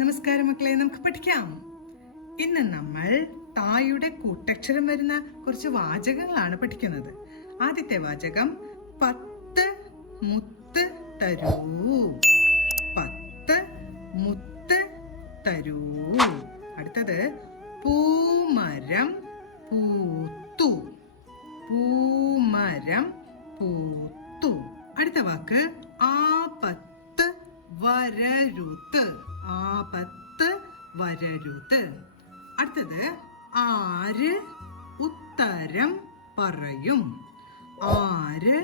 നമസ്കാരം മക്കളെ, നമുക്ക് പഠിക്കാം. ഇന്ന് നമ്മൾ തായുടെ കൂട്ടക്ഷരം വരുന്ന കുറച്ച് വാചകങ്ങളാണ് പഠിക്കുന്നത്. ആദ്യത്തെ വാചകം 10 മുത്ത് തരൂ. 10 മുത്ത് തരൂ. അടുത്തത് പൂമരം പൂത്തു. പൂമരം പൂത്തു. അടുത്ത വാക്ക് ആപത്ത് വരരുത്. ആപത്ത് വരരുത്. അടുത്തത് ആര് ഉത്തരം പറയും. ആര്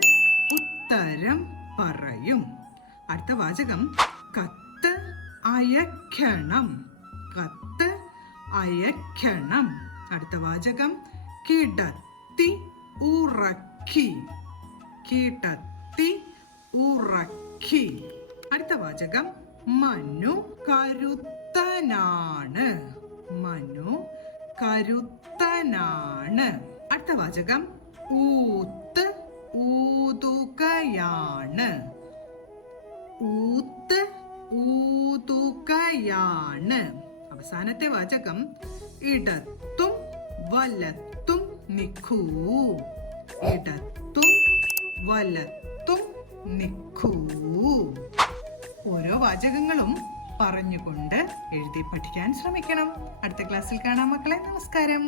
ഉത്തരം പറയും. അടുത്ത വാചകം കത്ത് അയക്കണം. കത്ത് അയക്കണം. അടുത്ത വാചകം കിടത്തി ഉറക്കി. കിടത്തി ഉറക്കി. അടുത്ത വാചകം മനു കരുത്തനാണ്. മനു കരുത്തനാണ്. അടുത്ത വാചകം ഊത്ത് ഊതുകയാണ്. ഊത്ത് ഊതുകയാണ്. അവസാനത്തെ വാചകം ഇടത്തും വലത്തും നിൽക്കൂ. ഇടത്തും വലത്തും നിൽക്കൂ. ഓരോ വാചകങ്ങളും പറഞ്ഞുകൊണ്ട് എഴുതി പഠിക്കാൻ ശ്രമിക്കണം. അടുത്ത ക്ലാസ്സിൽ കാണാം മക്കളെ. നമസ്കാരം.